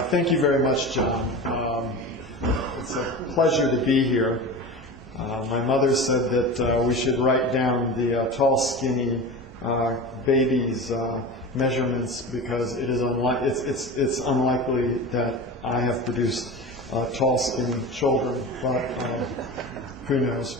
Thank you very much, John. It's a pleasure to be here. My mother said that we should write down the tall, skinny baby's measurements because it is it's unlikely that I have produced tall, skinny children, but who knows.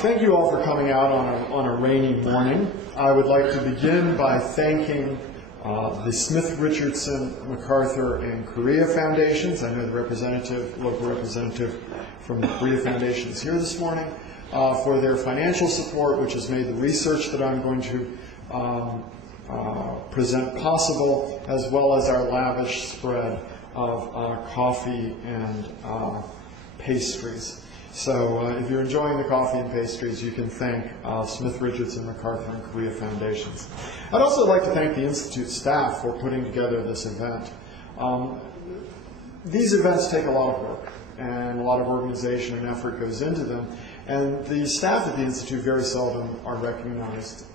Thank you all for coming out on a rainy morning. I would like to begin by thanking the Smith, Richardson, MacArthur, and Korea Foundations. I know the local representative from the Korea Foundation is here this morning, for their financial support, which has made the research that I'm going to present possible, as well as our lavish spread of coffee and pastries. So if you're enjoying the coffee and pastries, you can thank Smith, Richardson, MacArthur, and Korea Foundations. I'd also like to thank the Institute staff for putting together this event. These events take a lot of work, and a lot of organization and effort goes into them. And the staff at the Institute very seldom are recognized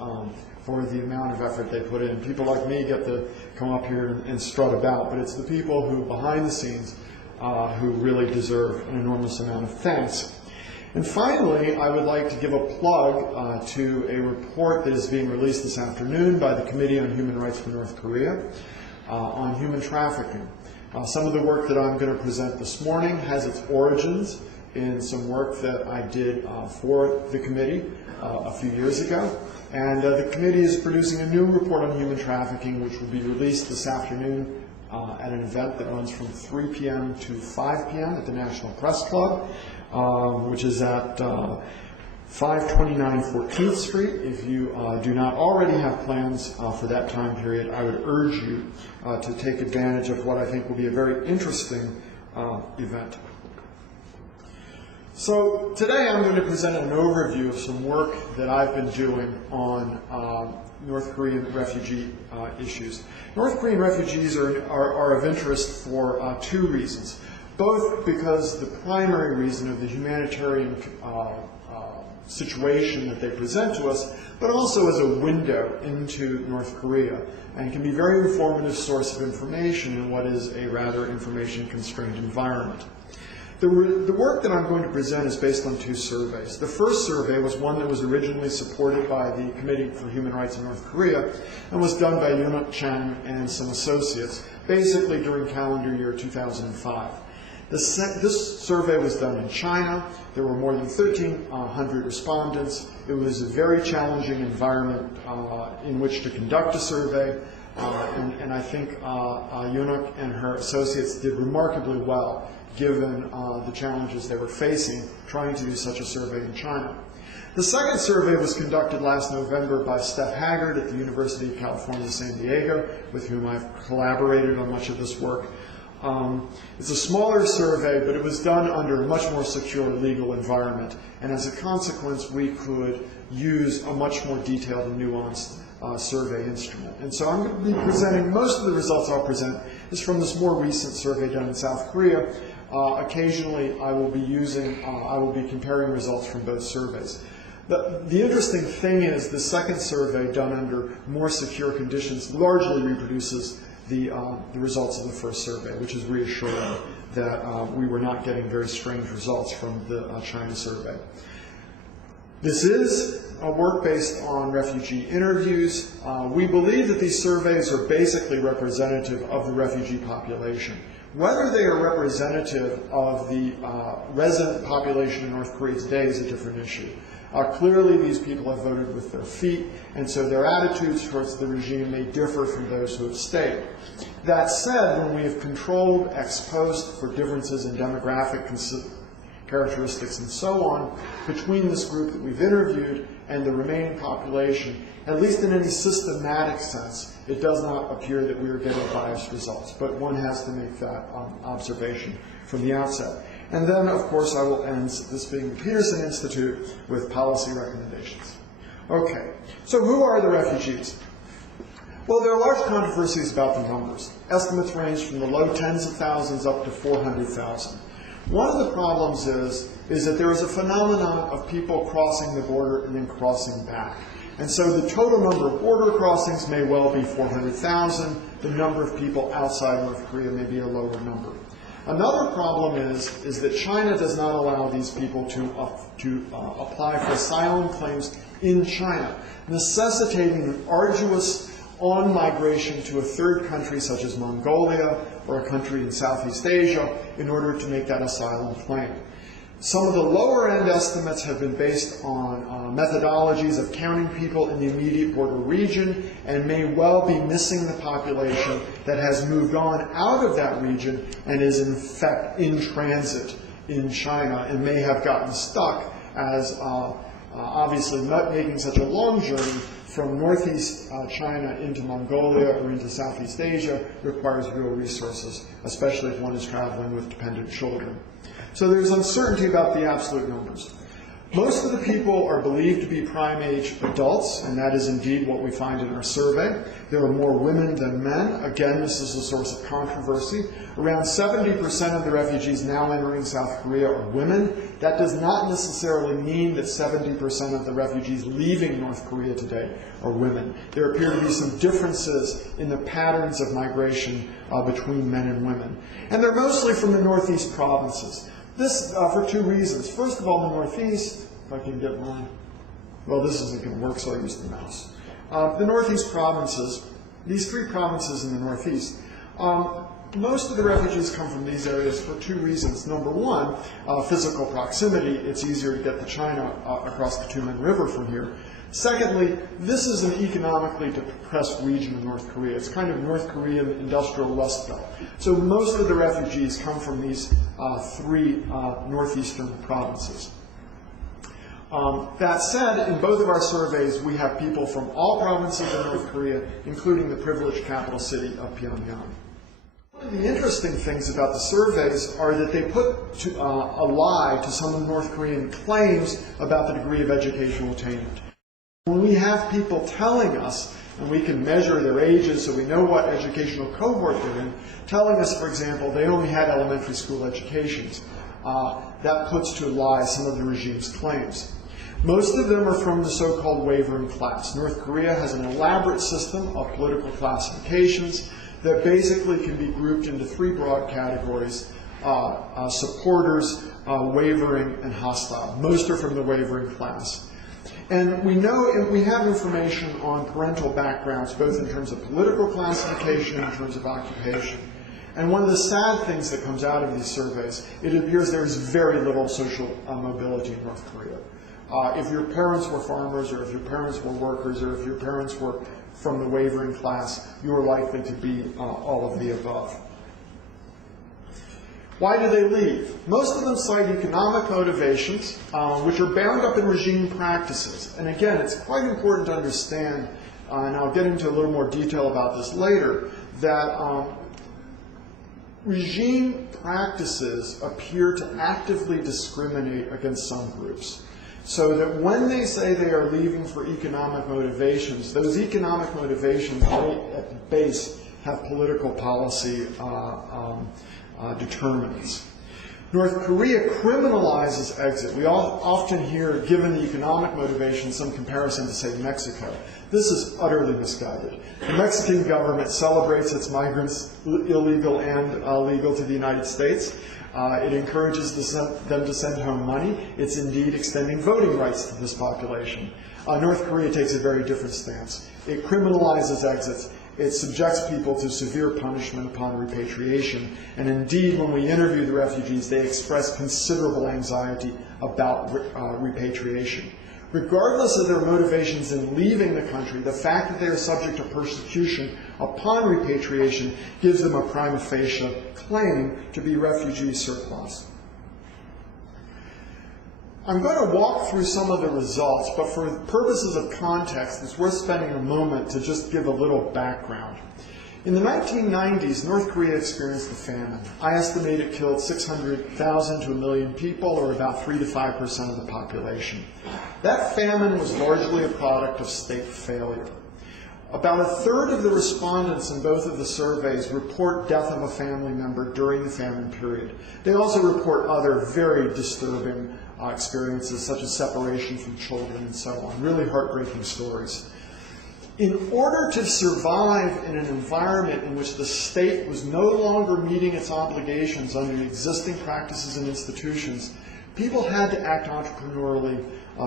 for the amount of effort they put in. People like me get to come up here and strut about, but it's the people who, behind the scenes, who really deserve an enormous amount of thanks. And finally, I would like to give a plug to a report that is being released this afternoon by the Committee on Human Rights for North Korea on human trafficking. Some of the work that I'm going to present this morning has its origins in some work that I did for the committee a few years ago. And the committee is producing a new report on human trafficking, which will be released this afternoon at an event that runs from 3 p.m. to 5 p.m. at the National Press Club, which is at 529 14th Street. If you do not already have plans for that time period, I would urge you to take advantage of what I think will be a very interesting event. So today I'm going to present an overview of some work that I've been doing on North Korean refugee issues. North Korean refugees are of interest for two reasons. Both because the primary reason of the humanitarian situation that they present to us, but also as a window into North Korea, and can be a very informative source of information in what is a rather information-constrained environment. The work that I'm going to present is based on two surveys. The first survey was one that was originally supported by the Committee for Human Rights in North Korea and was done by Yoonuk Chang and some associates, basically during calendar year 2005. This survey was done in China. There were more than 1,300 respondents. It was a very challenging environment in which to conduct a survey, and I think Yoonuk and her associates did remarkably well given the challenges they were facing trying to do such a survey in China. The second survey was conducted last November by Steph Haggard at the University of California, San Diego, with whom I've collaborated on much of this work. It's a smaller survey, but it was done under a much more secure legal environment, and as a consequence, we could use a much more detailed and nuanced survey instrument. And so I'm going to be presenting, most of the results I'll present is from this more recent survey done in South Korea. Occasionally, I will be comparing results from both surveys. The interesting thing is the second survey done under more secure conditions largely reproduces the results of the first survey, which is reassuring that we were not getting very strange results from the China survey. This is a work based on refugee interviews. We believe that these surveys are basically representative of the refugee population. Whether they are representative of the resident population in North Korea today is a different issue. Clearly, these people have voted with their feet, and so their attitudes towards the regime may differ from those who have stayed. That said, when we have controlled ex post for differences in demographic characteristics and so on between this group that we've interviewed and the remaining population, at least in any systematic sense, it does not appear that we are getting biased results. But one has to make that observation from the outset. And then, of course, I will end, this being the Peterson Institute, with policy recommendations. Okay, so who are the refugees? Well, there are large controversies about the numbers. Estimates range from the low tens of thousands up to 400,000. One of the problems is that there is a phenomenon of people crossing the border and then crossing back. And so the total number of border crossings may well be 400,000. The number of people outside North Korea may be a lower number. Another problem is that China does not allow these people to apply for asylum claims in China, necessitating an arduous on-migration to a third country such as Mongolia or a country in Southeast Asia in order to make that asylum claim. Some of the lower-end estimates have been based on methodologies of counting people in the immediate border region and may well be missing the population that has moved on out of that region and is in fact in transit in China and may have gotten stuck as obviously not making such a long journey from northeast China into Mongolia or into Southeast Asia requires real resources, especially if one is traveling with dependent children. So there's uncertainty about the absolute numbers. Most of the people are believed to be prime-age adults, and that is indeed what we find in our survey. There are more women than men. Again, this is a source of controversy. Around 70% of the refugees now entering South Korea are women. That does not necessarily mean that 70% of the refugees leaving North Korea today are women. There appear to be some differences in the patterns of migration between men and women. And they're mostly from the northeast provinces. This for two reasons. First of all, the Northeast, if I can get mine. Well, this isn't going to work, so I use the mouse. The Northeast provinces, these three provinces in the Northeast, most of the refugees come from these areas for two reasons. Number one, physical proximity. It's easier to get to China across the Tumen River from here. Secondly, this is an economically depressed region of North Korea. It's kind of North Korean industrial West Belt. So most of the refugees come from these three northeastern provinces. That said, in both of our surveys, we have people from all provinces of North Korea, including the privileged capital city of Pyongyang. One of the interesting things about the surveys are that they put a lie to some of the North Korean claims about the degree of educational attainment. When we have people telling us, and we can measure their ages so we know what educational cohort they're in, telling us, for example, they only had elementary school educations, that puts to a lie some of the regime's claims. Most of them are from the so-called wavering class. North Korea has an elaborate system of political classifications that basically can be grouped into three broad categories: supporters, wavering, and hostile. Most are from the wavering class. And we know, and we have information on parental backgrounds, both in terms of political classification and in terms of occupation. And one of the sad things that comes out of these surveys, it appears there is very little social mobility in North Korea. If your parents were farmers, or if your parents were workers, or if your parents were from the wavering class, you are likely to be all of the above. Why do they leave? Most of them cite economic motivations, which are bound up in regime practices. And again, it's quite important to understand, and I'll get into a little more detail about this later, that regime practices appear to actively discriminate against some groups. So that when they say they are leaving for economic motivations, those economic motivations at the base have political policy determinants. North Korea criminalizes exit. We often hear, given the economic motivation, some comparison to, say, Mexico. This is utterly misguided. The Mexican government celebrates its migrants, illegal and legal, to the United States. It encourages them to send home money. It's indeed extending voting rights to this population. North Korea takes a very different stance. It criminalizes exits. It subjects people to severe punishment upon repatriation. And indeed, when we interview the refugees, they express considerable anxiety about repatriation. Regardless of their motivations in leaving the country, the fact that they are subject to persecution upon repatriation gives them a prima facie claim to be refugee surplus. I'm going to walk through some of the results, but for purposes of context, it's worth spending a moment to just give a little background. In the 1990s, North Korea experienced a famine. I estimate it killed 600,000 to 1 million people, or about 3 to 5% of the population. That famine was largely a product of state failure. About a third of the respondents in both of the surveys report death of a family member during the famine period. They also report other very disturbing experiences such as separation from children and so on. Really heartbreaking stories. In order to survive in an environment in which the state was no longer meeting its obligations under existing practices and institutions, people had to act entrepreneurially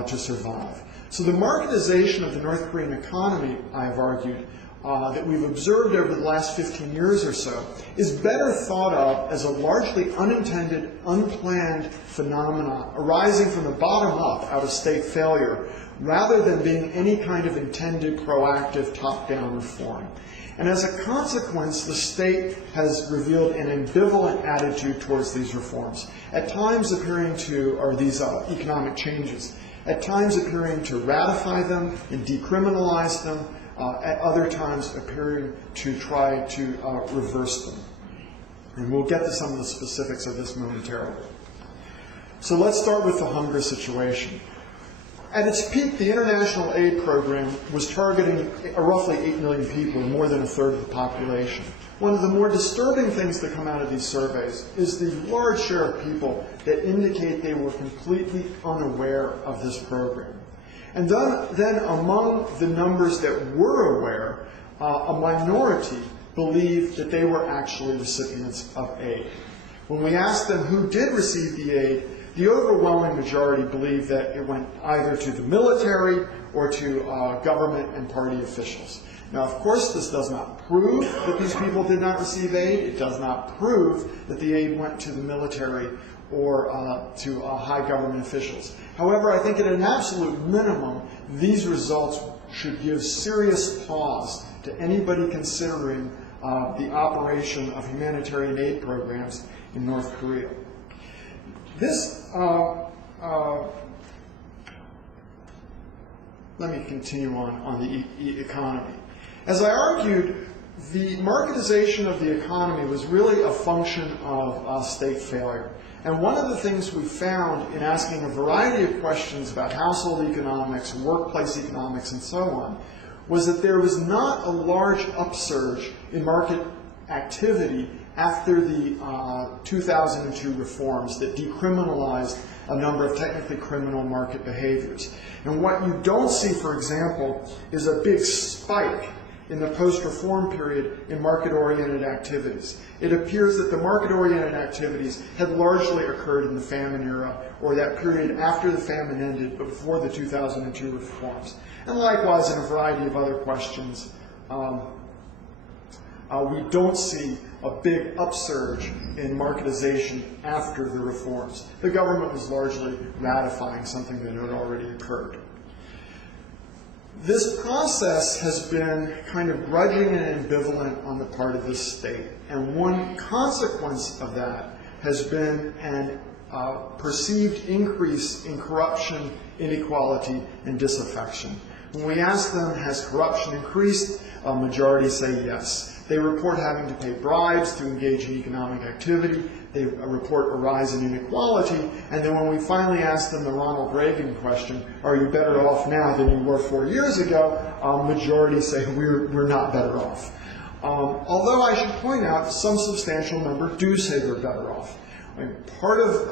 to survive. So the marketization of the North Korean economy, I have argued, that we've observed over the last 15 years or so, is better thought of as a largely unintended, unplanned phenomena arising from the bottom up out of state failure, rather than being any kind of intended, proactive, top-down reform. And as a consequence, the state has revealed an ambivalent attitude towards these reforms, at times appearing to, or these economic changes, at times appearing to ratify them and decriminalize them, at other times appearing to try to reverse them. And we'll get to some of the specifics of this momentarily. So let's start with the hunger situation. At its peak, the international aid program was targeting roughly 8 million people, or more than a third of the population. One of the more disturbing things that come out of these surveys is the large share of people that indicate they were completely unaware of this program. And then among the numbers that were aware, a minority believed that they were actually recipients of aid. When we asked them who did receive the aid, the overwhelming majority believed that it went either to the military or to government and party officials. Now, of course, this does not prove that these people did not receive aid. It does not prove that the aid went to the military or to high government officials. However, I think at an absolute minimum, these results should give serious pause to anybody considering the operation of humanitarian aid programs in North Korea. This, let me continue on the economy. As I argued, the marketization of the economy was really a function of state failure. And one of the things we found in asking a variety of questions about household economics, workplace economics, and so on, was that there was not a large upsurge in market activity after the 2002 reforms that decriminalized a number of technically criminal market behaviors. And what you don't see, for example, is a big spike in the post-reform period in market-oriented activities. It appears that the market-oriented activities had largely occurred in the famine era, or that period after the famine ended, but before the 2002 reforms. And likewise, in a variety of other questions, we don't see a big upsurge in marketization after the reforms. The government was largely ratifying something that had already occurred. This process has been kind of grudging and ambivalent on the part of the state, and one consequence of that has been an perceived increase in corruption, inequality, and disaffection. When we ask them, has corruption increased? A majority say yes. They report having to pay bribes to engage in economic activity. They report a rise in inequality. And then when we finally ask them the Ronald Reagan question, are you better off now than you were 4 years ago? Majority say we're not better off. Although I should point out some substantial number do say they're better off. Part of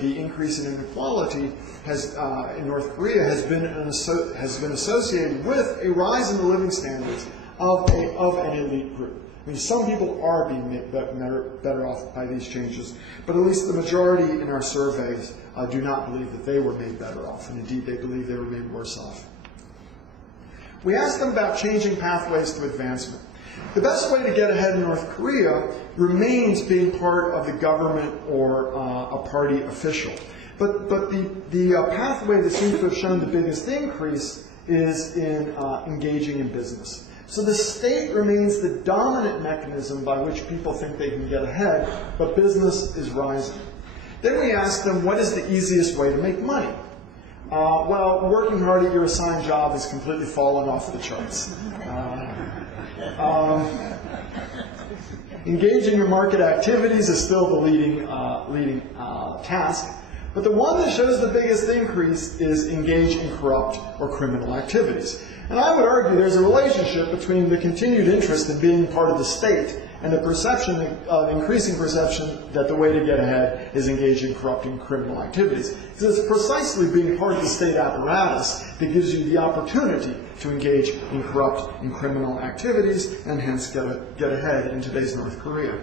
the increase in inequality in North Korea has been associated with a rise in the living standards of an elite group. I mean, some people are being made better off by these changes, but at least the majority in our surveys do not believe that they were made better off, and indeed they believe they were made worse off. We asked them about changing pathways to advancement. The best way to get ahead in North Korea remains being part of the government or a party official. But the pathway that seems to have shown the biggest increase is in engaging in business. So the state remains the dominant mechanism by which people think they can get ahead, but business is rising. Then we ask them, what is the easiest way to make money? Well, working hard at your assigned job has completely fallen off the charts. Engaging in market activities is still the leading task. But the one that shows the biggest increase is engage in corrupt or criminal activities. And I would argue there's a relationship between the continued interest in being part of the state and the increasing perception that the way to get ahead is engaged in corrupting criminal activities. Because it's precisely being part of the state apparatus that gives you the opportunity to engage in corrupt and criminal activities and hence get ahead in today's North Korea.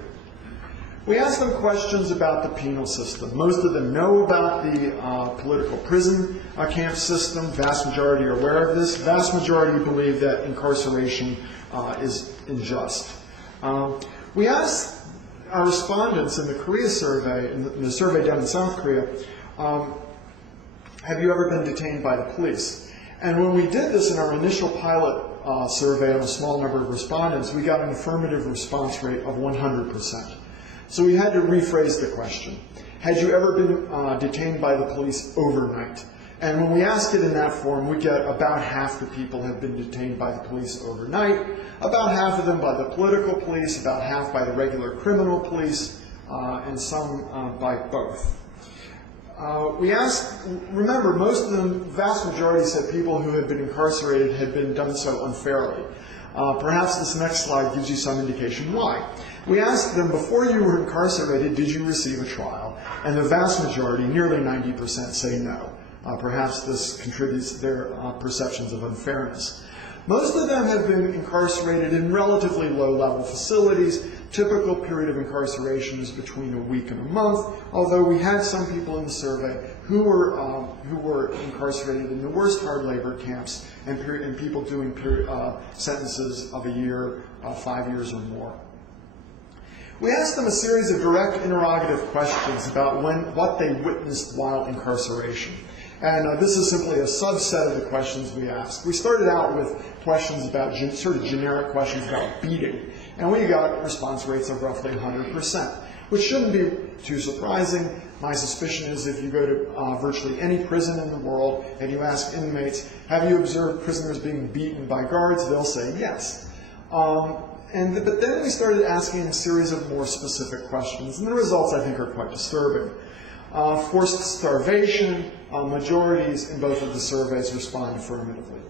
We asked them questions about the penal system. Most of them know about the political prison camp system. Vast majority are aware of this. Vast majority believe that incarceration is unjust. We asked our respondents in the Korea survey, in the survey done in South Korea, have you ever been detained by the police? And when we did this in our initial pilot survey on a small number of respondents, we got an affirmative response rate of 100%. So we had to rephrase the question. Had you ever been detained by the police overnight? And when we ask it in that form, we get about half the people have been detained by the police overnight, about half of them by the political police, about half by the regular criminal police, and some by both. We asked, remember, most of them, vast majority said people who had been incarcerated had been done so unfairly. Perhaps this next slide gives you some indication why. We asked them, before you were incarcerated, did you receive a trial? And the vast majority, nearly 90%, say no. Perhaps this contributes to their perceptions of unfairness. Most of them have been incarcerated in relatively low-level facilities. Typical period of incarceration is between a week and a month, although we had some people in the survey who were incarcerated in the worst hard labor camps and people doing sentences of a year, 5 years or more. We asked them a series of direct interrogative questions about what they witnessed while incarceration. And this is simply a subset of the questions we asked. We started out with questions about sort of generic questions about beating, and we got response rates of roughly 100%, which shouldn't be too surprising. My suspicion is if you go to virtually any prison in the world and you ask inmates, have you observed prisoners being beaten by guards, they'll say yes. But then we started asking a series of more specific questions, and the results, I think, are quite disturbing. Forced starvation, majorities in both of the surveys respond affirmatively.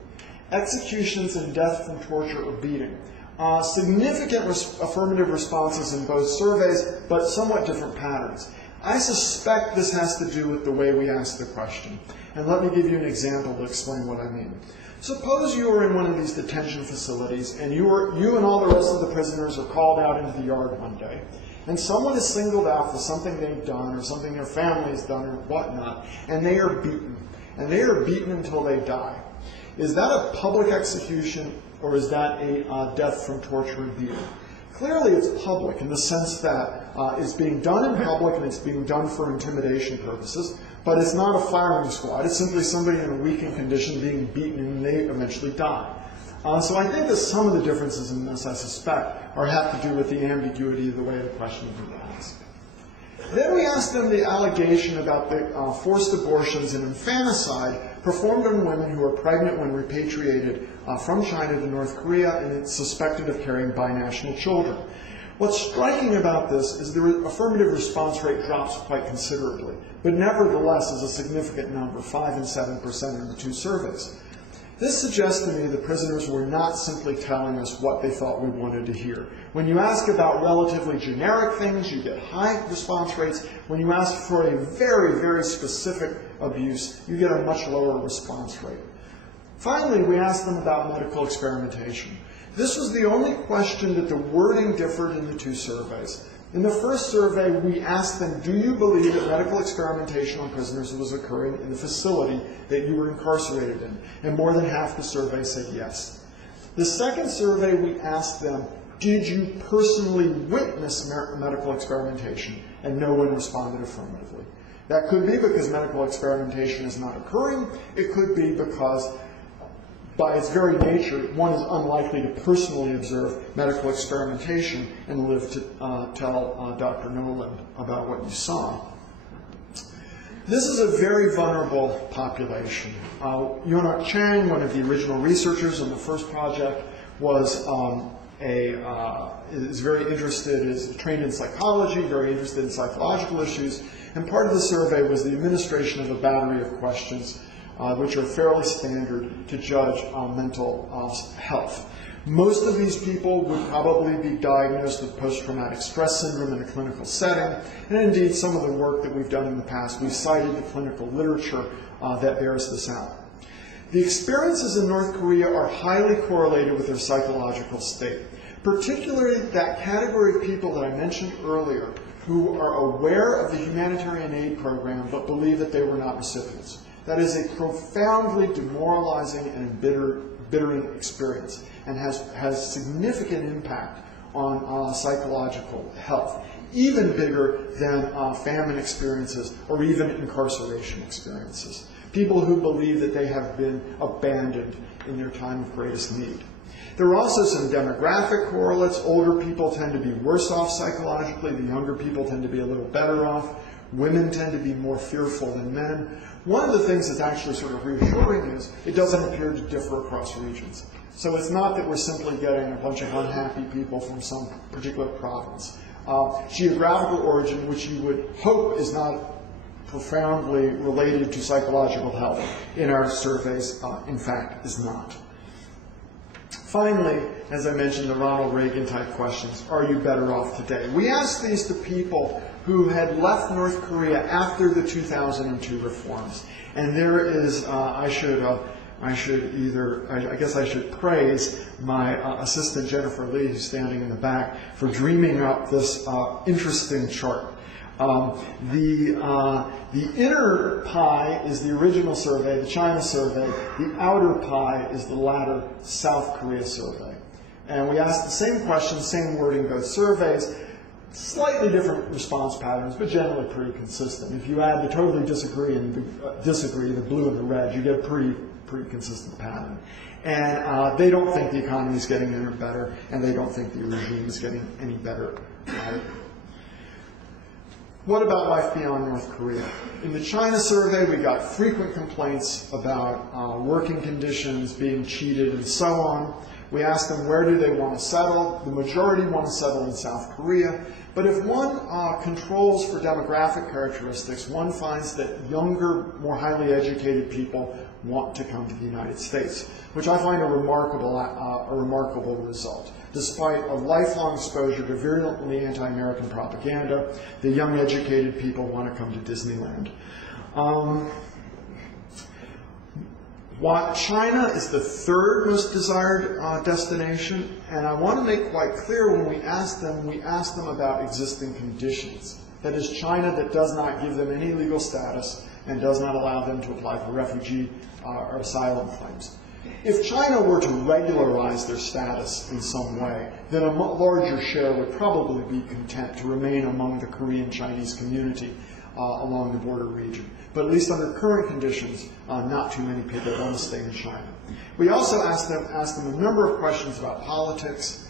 Executions and death from torture or beating. Significant affirmative responses in both surveys, but somewhat different patterns. I suspect this has to do with the way we ask the question. And let me give you an example to explain what I mean. Suppose you are in one of these detention facilities and you and all the rest of the prisoners are called out into the yard one day. And someone is singled out for something they've done or something their family has done or whatnot, and they are beaten. And they are beaten until they die. Is that a public execution or is that a death from torture and beating? Clearly it's public in the sense that it's being done in public and it's being done for intimidation purposes, but it's not a firing squad. It's simply somebody in a weakened condition being beaten and they eventually die. So I think that some of the differences in this, I suspect, have to do with the ambiguity of the way the question is being asked. Then we asked them the allegation about the forced abortions and infanticide performed on women who are pregnant when repatriated from China to North Korea and it's suspected of carrying binational children. What's striking about this is the affirmative response rate drops quite considerably, but nevertheless is a significant number, 5 and 7% in the two surveys. This suggests to me the prisoners were not simply telling us what they thought we wanted to hear. When you ask about relatively generic things, you get high response rates. When you ask for a very, very specific abuse, you get a much lower response rate. Finally, we asked them about medical experimentation. This was the only question that the wording differed in the two surveys. In the first survey, we asked them, do you believe that medical experimentation on prisoners was occurring in the facility that you were incarcerated in? And more than half the survey said yes. The second survey, we asked them, did you personally witness medical experimentation? And no one responded affirmatively. That could be because medical experimentation is not occurring. It could be because by its very nature, one is unlikely to personally observe medical experimentation and live to tell Dr. Nolan about what you saw. This is a very vulnerable population. Yonok Chang, one of the original researchers on the first project, is very interested, is trained in psychology, very interested in psychological issues, and part of the survey was the administration of a battery of questions which are fairly standard to judge mental health. Most of these people would probably be diagnosed with post-traumatic stress syndrome in a clinical setting, and indeed some of the work that we've done in the past, we've cited the clinical literature that bears this out. The experiences in North Korea are highly correlated with their psychological state, particularly that category of people that I mentioned earlier who are aware of the humanitarian aid program but believe that they were not recipients. That is a profoundly demoralizing and embittering experience and has significant impact on psychological health, even bigger than famine experiences or even incarceration experiences. People who believe that they have been abandoned in their time of greatest need. There are also some demographic correlates. Older people tend to be worse off psychologically. The younger people tend to be a little better off. Women tend to be more fearful than men. One of the things that's actually sort of reassuring is it doesn't appear to differ across regions. So it's not that we're simply getting a bunch of unhappy people from some particular province. Geographical origin, which you would hope is not profoundly related to psychological health in our surveys, in fact, is not. Finally, as I mentioned, the Ronald Reagan type questions, are you better off today? We asked these to people who had left North Korea after the 2002 reforms. And there is, I guess I should praise my assistant Jennifer Lee, who's standing in the back, for dreaming up this interesting chart. The inner pie is the original survey, the China survey. The outer pie is the latter South Korea survey. And we asked the same question, same wording, both surveys. Slightly different response patterns, but generally pretty consistent. If you add the totally disagree and the blue and the red, you get a pretty consistent pattern. And they don't think the economy is getting any better, and they don't think the regime is getting any better either. What about life beyond North Korea? In the China survey, we got frequent complaints about working conditions, being cheated, and so on. We asked them where do they want to settle. The majority want to settle in South Korea. But if one controls for demographic characteristics, one finds that younger, more highly educated people want to come to the United States, which I find a remarkable result. Despite a lifelong exposure to virulently anti-American propaganda, the young educated people want to come to Disneyland. China is the third most desired destination, and I want to make quite clear when we ask them about existing conditions. That is, China that does not give them any legal status and does not allow them to apply for refugee or asylum claims. If China were to regularize their status in some way, then a larger share would probably be content to remain among the Korean-Chinese community along the border region. But at least under current conditions, not too many people want to stay in China. We also asked them a number of questions about politics,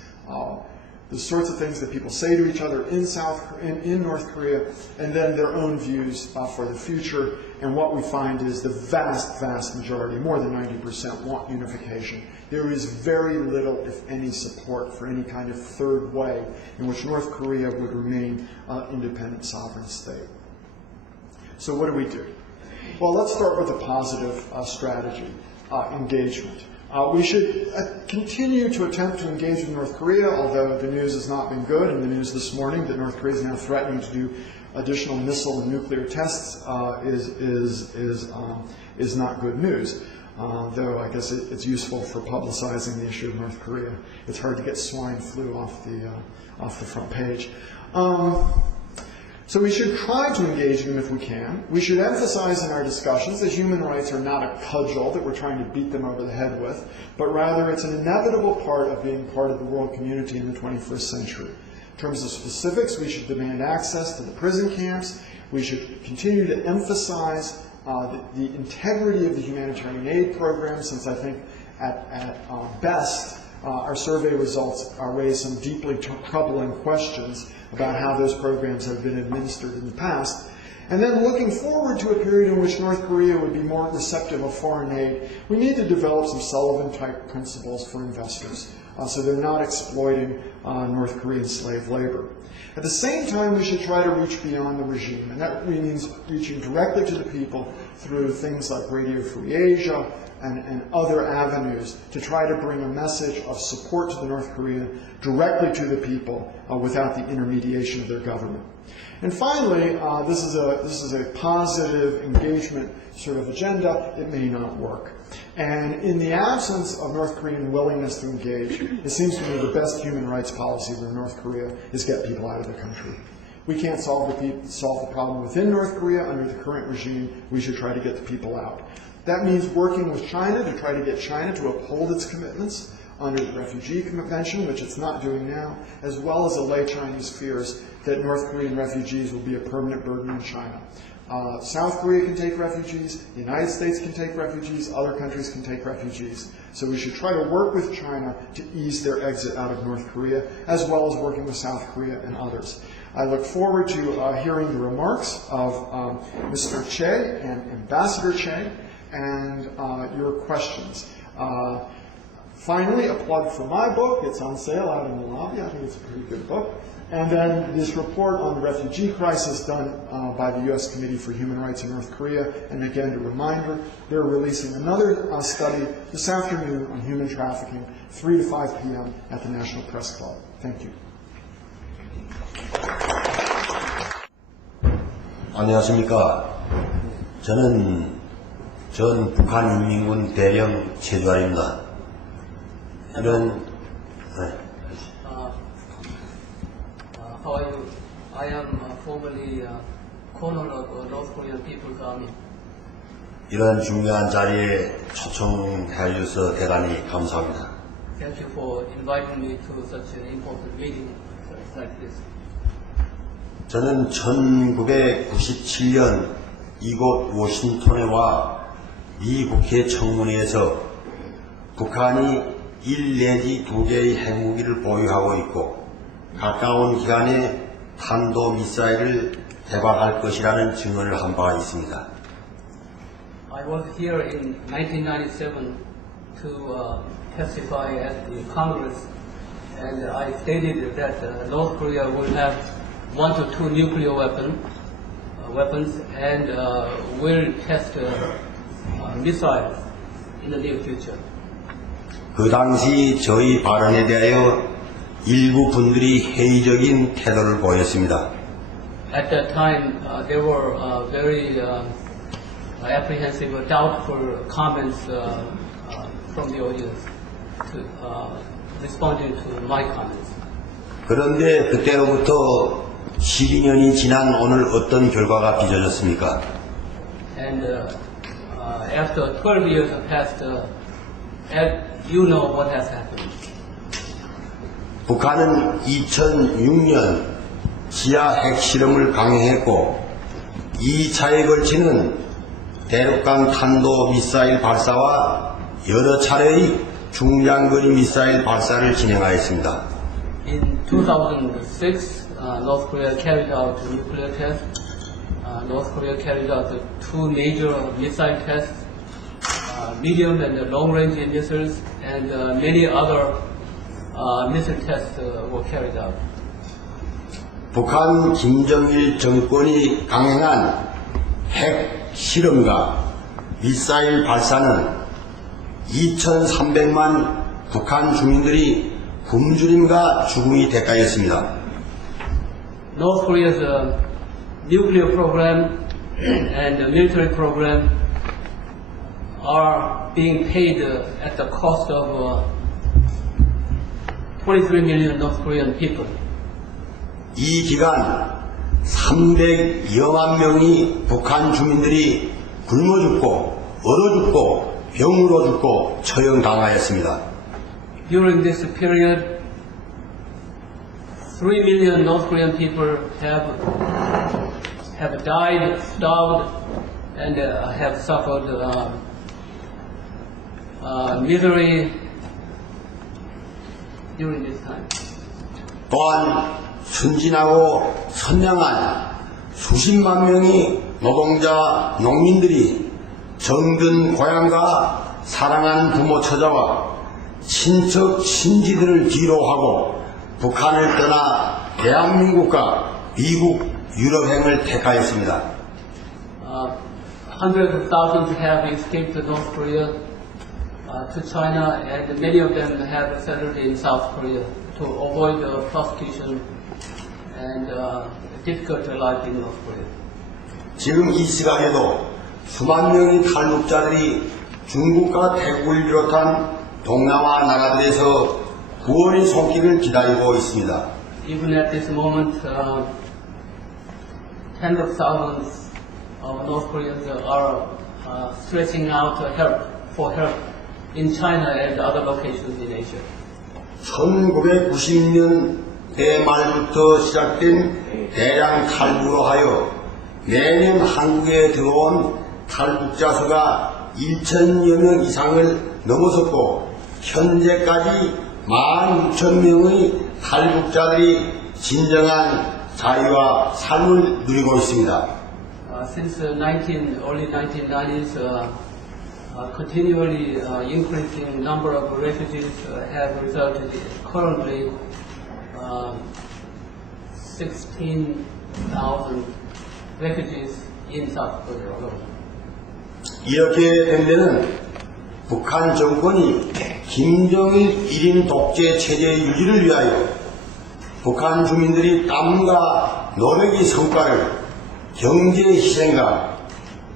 the sorts of things that people say to each other in North Korea, and then their own views for the future. And what we find is the vast, vast majority, more than 90%, want unification. There is very little, if any, support for any kind of third way in which North Korea would remain an independent sovereign state. So what do? Well, let's start with a positive strategy, engagement. We should continue to attempt to engage with North Korea, although the news has not been good, and the news this morning that North Korea is now threatening to do additional missile and nuclear tests is not good news. Though I guess it's useful for publicizing the issue of North Korea. It's hard to get swine flu off the front page. So we should try to engage them if we can. We should emphasize in our discussions that human rights are not a cudgel that we're trying to beat them over the head with, but rather it's an inevitable part of being part of the world community in the 21st century. In terms of specifics, we should demand access to the prison camps. We should continue to emphasize the integrity of the humanitarian aid program, since I think at best our survey results raise some deeply troubling questions about how those programs have been administered in the past. And then looking forward to a period in which North Korea would be more receptive of foreign aid, we need to develop some Sullivan-type principles for investors. so they're not exploiting North Korean slave labor. At the same time, we should try to reach beyond the regime, and that means reaching directly to the people through things like Radio Free Asia and other avenues to try to bring a message of support to the North Korean directly to the people without the intermediation of their government. And finally, this is a positive engagement sort of agenda. It may not work. And in the absence of North Korean willingness to engage, it seems to me the best human rights policy for North Korea is get people out of the country. We can't solve the problem within North Korea under the current regime. We should try to get the people out. That means working with China to try to get China to uphold its commitments under the Refugee Convention, which it's not doing now, as well as allay Chinese fears that North Korean refugees will be a permanent burden on China. South Korea can take refugees, the United States can take refugees, other countries can take refugees. So we should try to work with China to ease their exit out of North Korea, as well as working with South Korea and others. I look forward to hearing the remarks of Mr. Che and Ambassador Che and your questions. Finally, a plug for my book. It's on sale out in the lobby. I think it's a pretty good book. And then this report on the refugee crisis done by the U.S. Committee for Human Rights in North Korea. And again, a reminder, they're releasing another study this afternoon on human trafficking, 3 to 5 p.m. at the National Press Club. Thank you. 안녕하십니까. 저는 전 북한인민군 대령 최주환입니다. 이런 How are you? I am formerly colonel of North Korean People's Army. 이런 중요한 자리에 초청해 주셔서 대단히 감사합니다. Thank you for inviting me to such an important meeting like this. 저는 1997년 이곳 워싱턴에 와 미 국회 청문회에서 북한이 1 내지 2개의 핵무기를 보유하고 있고 가까운 기간에 탄도미사일을 개발할 것이라는 증언을 한 바가 있습니다. I was here in 1997 to testify at the Congress, and I stated that North Korea will have 1 to 2 nuclear weapons and will test missiles in the near future. 그 당시 저희 발언에 대하여 일부 분들이 회의적인 태도를 보였습니다. At that time, there were very apprehensive, doubtful comments from the audience responding to my comments. 그런데 그때로부터 12년이 지난 오늘 어떤 결과가 빚어졌습니까? And after 12 years have passed, you know what has happened. 북한은 2006년 지하 핵실험을 강행했고 2차에 걸치는 대륙간 탄도 미사일 발사와 여러 차례의 중장거리 미사일 발사를 진행하였습니다. In 2006, North Korea carried out nuclear tests. North Korea carried out the 2 major missile tests, medium and long-range missiles, and many other missile tests were carried out. 북한 김정일 정권이 강행한 핵 실험과 미사일 발사는 2,300만 북한 주민들이 굶주림과 죽음이 대가였습니다. North Korea's nuclear program and military program are being paid at the cost of 23 million North Korean people. 이 기간 300여만 명의 북한 주민들이 굶어 죽고 얼어 죽고 병으로 죽고 처형당하였습니다. During this period, 3 million North Korean people have died, starved, and have suffered misery during this time. 또한 순진하고 선량한 수십만 명의 노동자, 농민들이 정든 고향과 사랑한 부모 처자와 친척 친지들을 뒤로 하고 북한을 떠나 대한민국과 미국, 유럽행을 택하였습니다. Hundreds of thousands have escaped to North Korea, to China, and many of them have settled in South Korea to avoid prosecution and difficult life in North Korea. 지금 이 시각에도 수만 명의 탈북자들이 중국과 태국을 비롯한 동남아 나라들에서 구원의 손길을 기다리고 있습니다. Even at this moment, tens of thousands of North Koreans are stretching out for help in China and other locations in Asia. 1990년대 말부터 시작된 대량 탈북으로 하여 매년 한국에 들어온 탈북자 수가 1,000여 명 이상을 넘어섰고 현재까지 16,000명의 탈북자들이 진정한 자유와 삶을 누리고 있습니다. Since early 1990s, continually increasing number of refugees have resulted in currently 16,000 refugees in South Korea alone. 이렇게 된 데는 북한 정권이 김정일 1인 독재 체제 유지를 위하여 북한 주민들이 땀과 노력의 성과를 경제의 희생과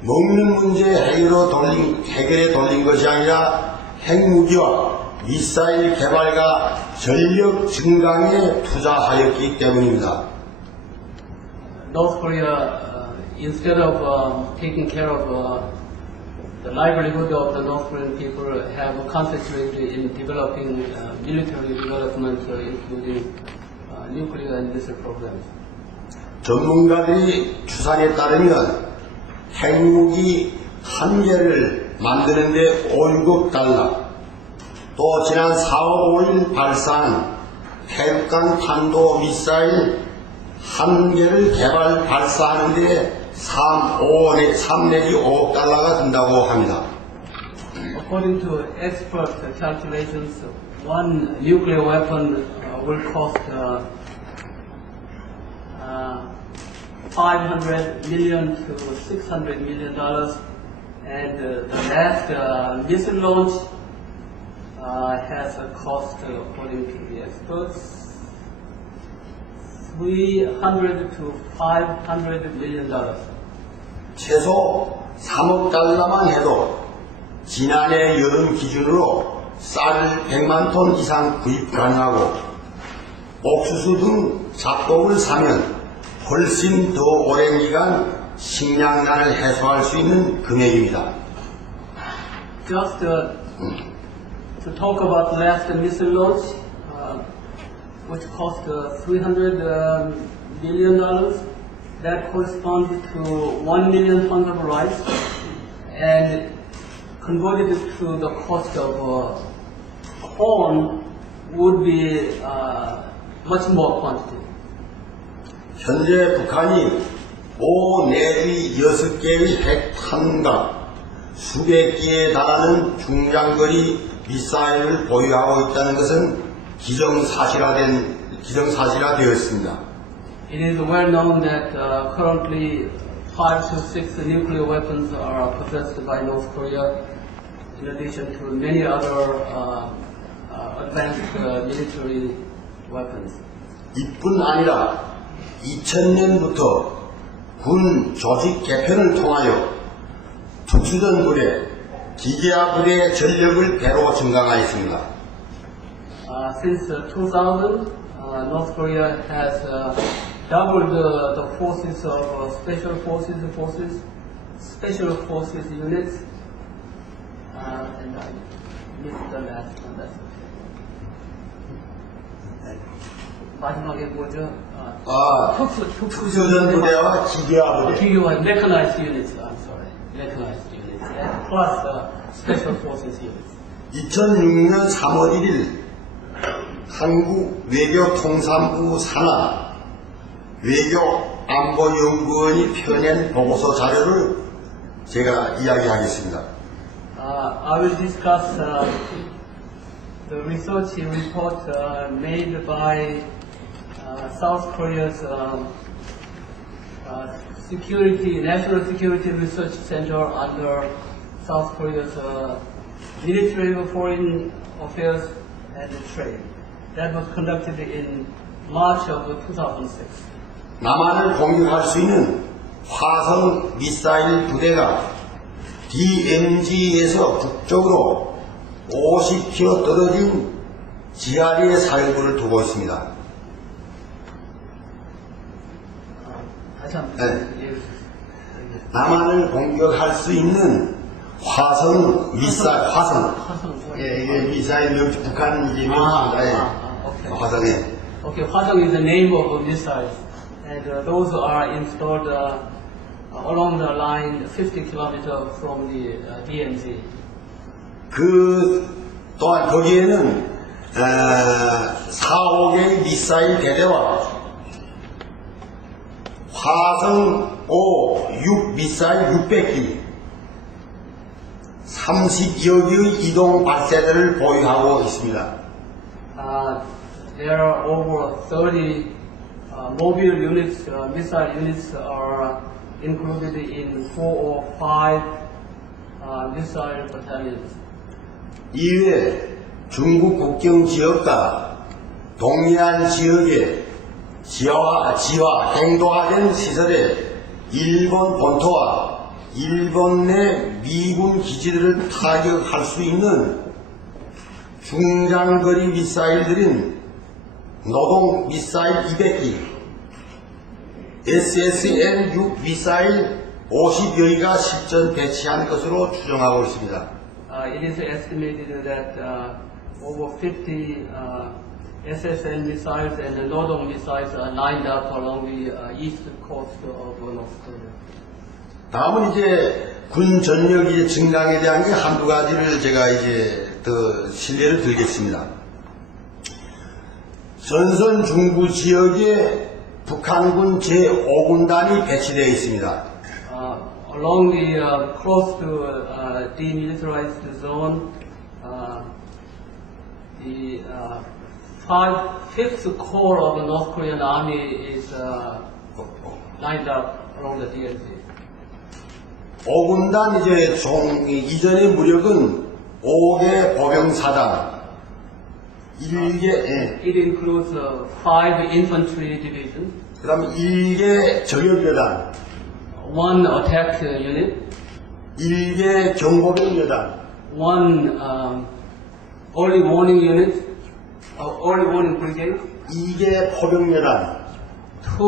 먹는 문제 해결에 돌린 것이 아니라 핵무기와 미사일 개발과 전력 증강에 투자하였기 때문입니다. North Korea, instead of taking care of the livelihood of the North Korean people, have concentrated in developing military development, including nuclear and missile programs. 전문가들이 추산에 따르면 핵무기 한 개를 만드는데 5억 달러, 또 지난 4월 5일 발사한 태극강 탄도 미사일 한 개를 개발 발사하는데 3 내지 5억 달러가 든다고 합니다. According to expert calculations, one nuclear weapon will cost $500 million to $600 million, and the last missile launch has a cost, according to the experts, $300 to $500 million. 최소 3억 달러만 해도 지난해 여름 기준으로 쌀을 100만 톤 이상 구입 가능하고 옥수수 등 잡곡을 사면 훨씬 더 오랜 기간 식량난을 해소할 수 있는 금액입니다. Just to talk about the last missile launch, which cost $300 million, that corresponds to 1 million tons of rice, and converted to the cost of corn would be much more quantity. 현재 북한이 5 내지 6개의 핵탄과 수백 개에 달하는 중장거리 미사일을 보유하고 있다는 것은 기정사실화되었습니다. It is well known that currently 5 to 6 nuclear weapons are possessed by North Korea, in addition to many other advanced military weapons. 이뿐 아니라 2000년부터 군 조직 개편을 통하여 특수전 부대, 기계화 부대의 전력을 배로 증강하였습니다. Since 2000, North Korea has doubled the forces of special forces units, and I missed the last one. That's okay. 마지막에 뭐죠? 특수전 부대와 기계화 부대. Mechanized units. I'm sorry, mechanized units, plus special forces units. 2006년 3월 1일 한국 외교통상부 산하 외교안보연구원이 펴낸 보고서 자료를 제가 이야기하겠습니다. I will discuss the research report made by South Korea's National Security Research Center under South Korea's Ministry of Foreign Affairs and Trade. That was conducted in March of 2006. 남한을 공격할 수 있는 화성 미사일 2대가 DMZ에서 북쪽으로 50km 떨어진 지하리에 사령부를 두고 있습니다. 네. 남한을 공격할 수 있는 화성 미사일, 예, 이게 미사일 명 북한 이제 okay. 화성에. Okay, Hwasong is the name of missiles, and those are installed along the line 50 kilometers from the DMZ. 그 또한 거기에는 4-5개의 미사일 대대와 화성 5, 6 미사일 600기 30여 개의 이동 발사대를 보유하고 있습니다. There are over 30 mobile units, missile units are included in 4 or 5 missile battalions. 이외에 중국 국경 지역과 동해안 지역의 지화 행동화된 시설에 일본 본토와 일본 내 미군 기지들을 타격할 수 있는 중장거리 미사일들인 노동 미사일 200기, SSN-6 미사일 50여기가 실전 배치한 것으로 추정하고 있습니다. It is estimated that over 50 SSN missiles and Nodong missiles are lined up along the east coast of North Korea. 다음은 이제 군 전력의 증강에 대한 게 한두 가지를 제가 이제 더 실례를 드리겠습니다. 전선 중부 지역에 북한군 제5군단이 배치되어 있습니다. Along the close to demilitarized zone, the 5th Corps of the North Korean Army is lined up along the DMZ. 5군단 이전의 무력은 5개 보병사단, 1개, It includes 5 infantry divisions, 그 다음에 1개 저격여단, 1 attack unit, 1개 경보병여단, 1 early warning unit, early warning brigade, 2개 포병여단, 2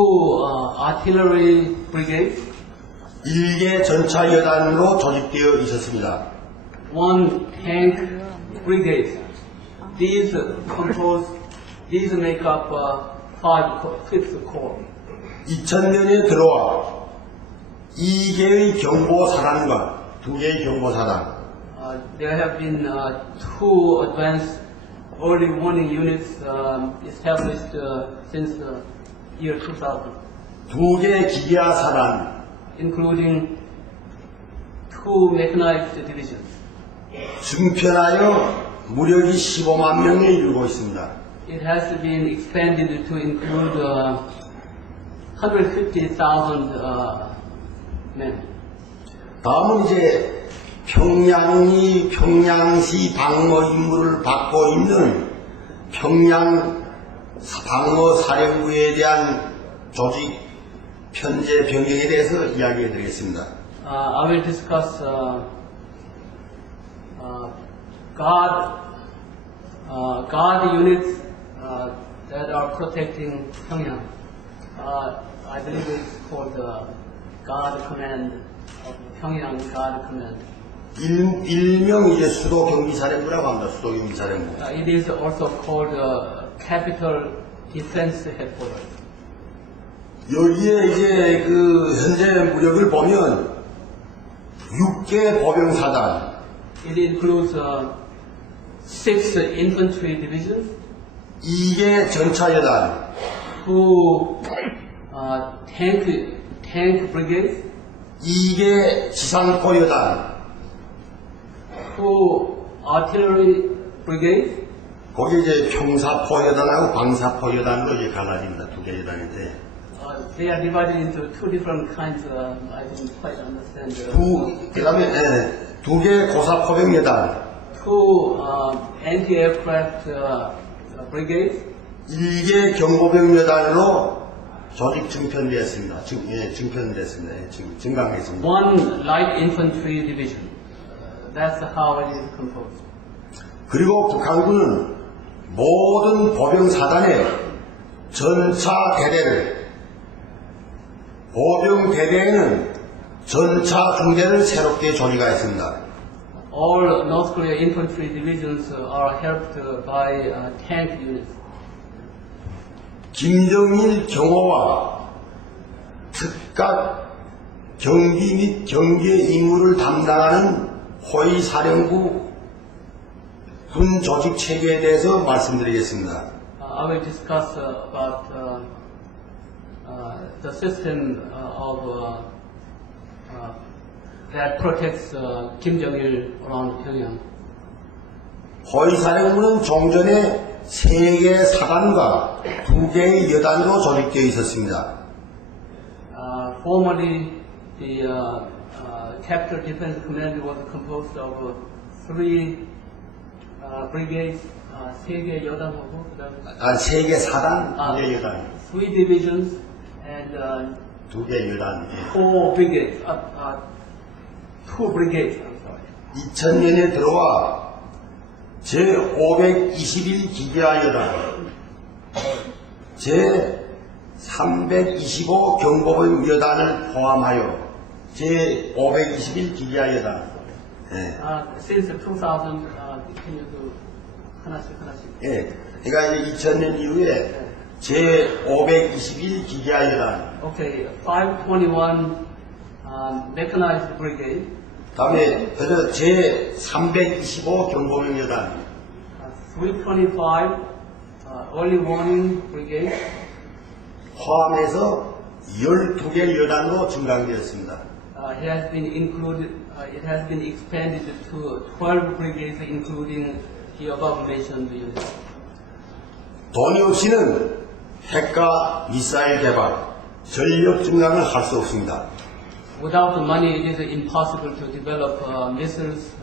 artillery brigades, 1개 전차여단으로 조직되어 있었습니다. 1 tank brigade. These make up 5th Corps. 2000년에 들어와 2개의 경보사단과 2개의 경보사단, There have been 2 advanced early warning units established since the year 2000, 2개 기계화사단, including 2 mechanized divisions. 증편하여 무력이 15만 명에 이르고 있습니다. It has been expanded to include 150,000 men. 다음은 이제 평양시 방어 임무를 받고 있는 평양 방어 사령부에 대한 조직 편제 변경에 대해서 이야기해 드리겠습니다. I will discuss guard units that are protecting Pyongyang. I believe it's called Guard Command of Pyongyang Guard Command. 일명 이제 수도 경비사령부라고 합니다. 수도 경비사령부. It is also called Capital Defense Headquarters. 여기에 이제 그 현재 무력을 보면 6개 보병사단, It includes 6 infantry divisions, 2개 전차여단, 2 tank brigades, 2개 지상포여단, 2 artillery brigades, 거기 이제 평사포 여단하고 방사포 여단으로 이제 갈라집니다. 두 개 여단인데. They are divided into two different kinds. I didn't quite understand. 그다음에 두 개 고사포병 여단, Two anti-aircraft brigades. 일개 경보병 여단으로 조직 증편됐습니다. 증편됐습니다. 증강했습니다. One light infantry division. That's how it is composed. 그리고 북한군은 모든 보병 사단의 전차 대대를, 보병 대대에는 전차 중대를 새롭게 조직하였습니다. All North Korea infantry divisions are helped by tank units. 김정일 경호와 특각 경비 및 경계 임무를 담당하는 호위사령부 군 조직 체계에 대해서 말씀드리겠습니다. I will discuss about the system of that protects Kim Jong-il around Pyongyang. 호위사령부는 종전에 3개의 사단과 2개의 여단으로 조직되어 있었습니다. Formerly, the Capital Defense Command was composed of 3 brigades, 3개 여단하고 그다음에 3개 사단, 2개 여단. 3 divisions and 2개 여단. 4 brigades, 2 brigades. I'm sorry. 2000년에 들어와 제521 기계화 여단, 제325 경보병 여단을 포함하여 제521 기계화 여단. 예. Since 2000, can you do 하나씩? 예. 그러니까 이제 2000년 이후에 제521 기계화 여단, Okay, 521 mechanized brigade, 다음에 그래서 제325 경보병 여단, 325 early warning brigade, 포함해서 12개 여단으로 증강되었습니다. it has been included. It has been expanded to 12 brigades, including the above-mentioned units. 돈이 없이는 핵과 미사일 개발, 전력 증강을 할 수 없습니다. Without the money, it is impossible to develop missiles,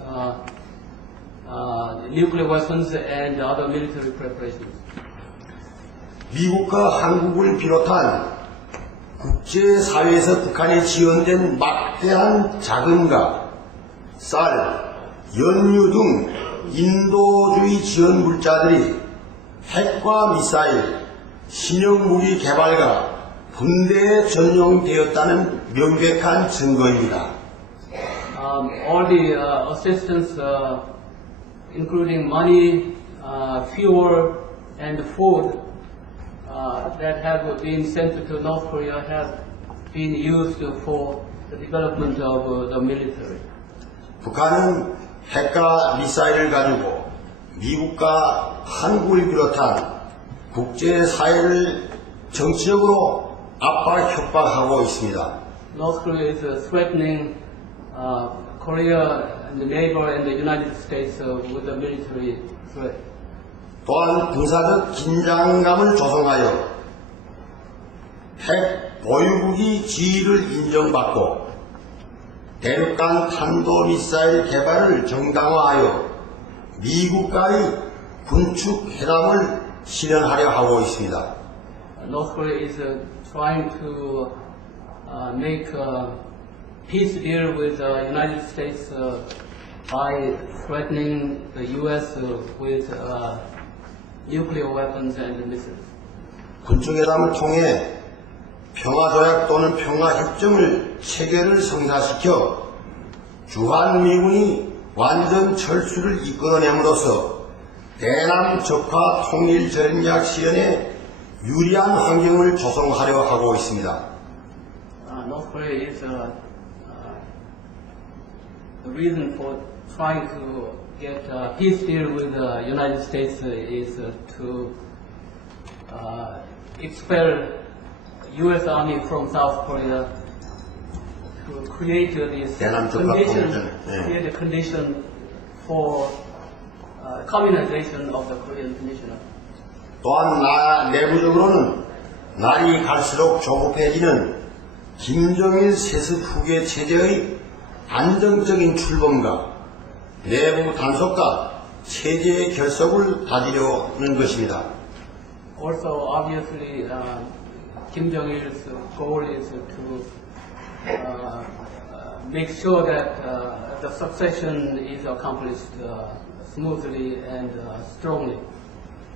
nuclear weapons, and other military preparations. 미국과 한국을 비롯한 국제사회에서 북한에 지원된 막대한 자금과 쌀, 연유 등 인도주의 지원 물자들이 핵과 미사일, 신형무기 개발과 군대에 전용되었다는 명백한 증거입니다. All the assistance, including money, fuel, and food that have been sent to North Korea have been used for the development of the military. 북한은 핵과 미사일을 가지고 미국과 한국을 비롯한 국제사회를 정치적으로 압박, 협박하고 있습니다. North Korea is threatening Korea and the neighbor and the United States with a military threat. 또한 군사적 긴장감을 조성하여 핵 보유국이 지위를 인정받고 대륙간 탄도미사일 개발을 정당화하여 미국과의 군축 회담을 실현하려 하고 있습니다. North Korea is trying to make a peace deal with the United States by threatening the U.S. With nuclear weapons and missiles. 군축 회담을 통해 평화조약 또는 평화협정을 체결을 성사시켜 주한미군이 완전 철수를 이끌어냄으로써 대남 적화 통일 전략 실현에 유리한 환경을 조성하려 하고 있습니다. North Korea is the reason for trying to get a peace deal with the United States is to expel U.S. Army from South Korea, to create this 대남 적화 condition, 통일전. 예. create a condition for communization of the Korean Peninsula. 또한 내부적으로는 날이 갈수록 조급해지는 김정일 세습 후계 체제의 안정적인 출범과 내부 단속과 체제의 결속을 다지려는 것입니다. Also, obviously, Kim Jong-il's goal is to make sure that the succession is accomplished smoothly and strongly.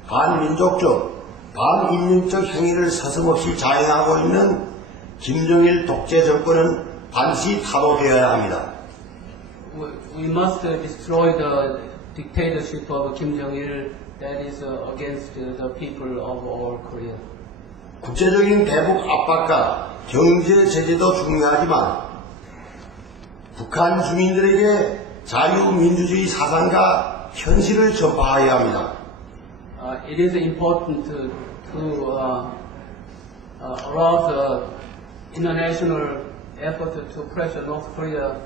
반민족적, 반인민적 행위를 서슴없이 자행하고 있는 김정일 독재 정권은 반드시 타도되어야 합니다. We must destroy the dictatorship of Kim Jong-il that is against the people of all Korea. 국제적인 대북 압박과 경제 제재도 중요하지만 북한 주민들에게 자유민주주의 사상과 현실을 전파해야 합니다. It is important to arouse the international effort to pressure North Korea,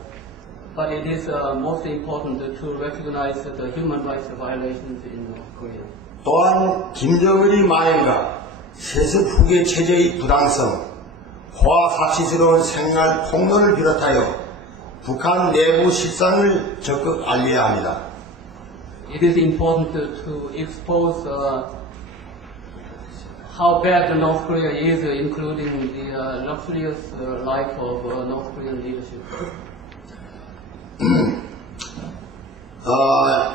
but it is most important to recognize the human rights violations in North Korea. 또한 김정은의 만행과 세습 후계 체제의 부당성, 호화사치스러운 생활 폭로를 비롯하여 북한 내부 실상을 적극 알려야 합니다. It is important to expose how bad North Korea is, including the luxurious life of North Korean leadership.